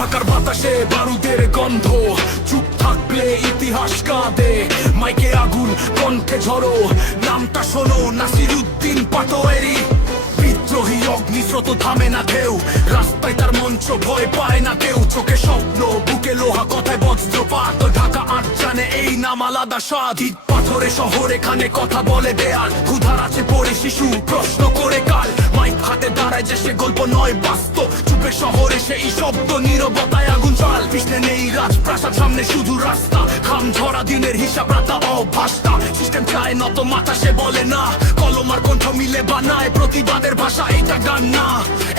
ঢাকার বাতাসে বারুদের গন্ধ, চুপ থাকলে ইতিহাস কাঁদে। মাইকে আগুন, কণ্ঠে ঝড়ো, নামটা শোনো নাসিরউদ্দিন পাটোয়ারি। বিদ্রোহী অগ্নিস্রোত থামে না কেউ, রাস্তায় তার মঞ্চ, ভয় পায় না কেউ। চোখে স্বপ্ন, বুকে লোহা, কথায় বজ্রপাত। ঢাকা আজ জানে এই নাম আলাদা স্বাদ। ইট পাথরে শহর, এখানে কথা বলে দেয়াল। ক্ষুধার আছে পড়ে শিশু, প্রশ্ন করে কাল। মাইক হাতে দাঁড়ায় যে সে গল্প নয় বাস্তব। চুপে শহরে সেই শব্দ, নীরবতায় আগুন চাল। পিছনে নেই রাজপ্রাসাদ, সামনে শুধু রাস্তা। খাম ঝরা দিনের হিসাব রাতা অভাস্তা। সিস্টেম চায় নত মাথা, সে বলে না। কলম আর কণ্ঠ মিলে বানায় প্রতিবাদের ভাষা। এইটা গান না,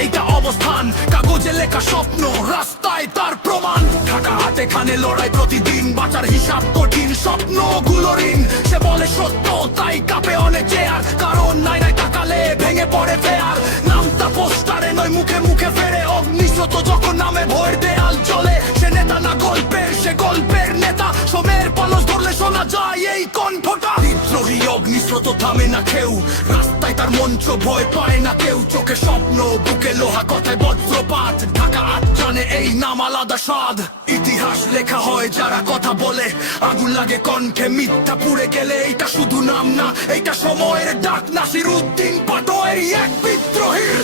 এইটা অবস্থান। কাগজে লেখা স্বপ্ন, রাস্তায় তার প্রমাণ। ঢাকা হাতে খানে লড়াই প্রতিদিন, বাঁচার হিসাব কঠিন, স্বপ্ন গুলো ঋণ। সে বলে সত্য, তাই কাঁপে অনেক চেয়ার। কারণ নাই নাই তাকালে ভেঙে পড়ে ফেয়ার। নামটা পোস্টারে নয়, মুখে মুখে ফেরে। অগ্নিস্রোত যখন নামে, ভোর দেয়াল চলে। সে নেতা না গল্পের, সে গল্পের নেতা। সময়ের পলস ধরলে শোনা যায় এই কণ্ঠটা। বিদ্রোহী অগ্নিস্রোত থামে না কেউ, রাস্তায় তার মঞ্চ, ভয় পায় না কেউ। চোখে স্বপ্ন, বুকে লোহা, কথায় বজ্রপাত। ঢাকা আজ জানে এই নাম আলাদা স্বাদ। ইতিহাস লেখা হয় যারা কথা বলে, আগুন লাগে কণ্ঠে, মিথ্যা পুড়ে গেলে। এইটা শুধু নাম না, এইটা সময়ের ডাক। নাসিরউদ্দিন পাটোয়ারি এক বিদ্রোহীর।